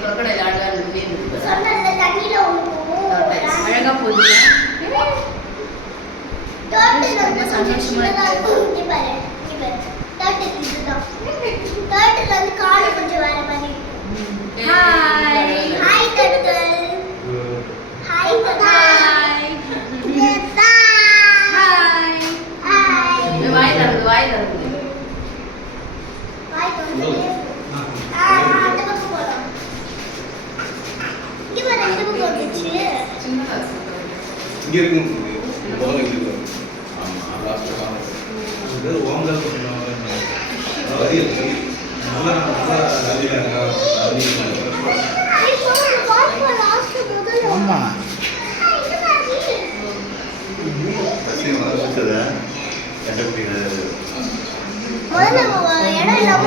crocodile ஆடுறது இருக்கு. சொன்னல தண்ணில ஊத்துவோம். அழகா போகுது. டர்ட்டில் வந்து சந்தோஷமா இருக்கு. இங்க பாரு. டர்ட்டில் இதுதான். டர்ட்டில் வந்து கால் கொஞ்சம் வேற மாதிரி இருக்கு. Hi. Hi turtle. Hi hi. Hi. Hi. வாய் தரது வாய் தரது. வாய் தரது. அந்த பக்கம் போலாம். இங்க பாரு இந்த பக்கம் வந்துச்சு. சின்னதா இங்க இருக்கு. போல இருக்கு. ஆமா லாஸ்ட் காலம். இது ஓங்கல் பண்ணுவாங்க. வரி நல்லா நல்லா ஆமா முதல்ல இடம் இல்லாம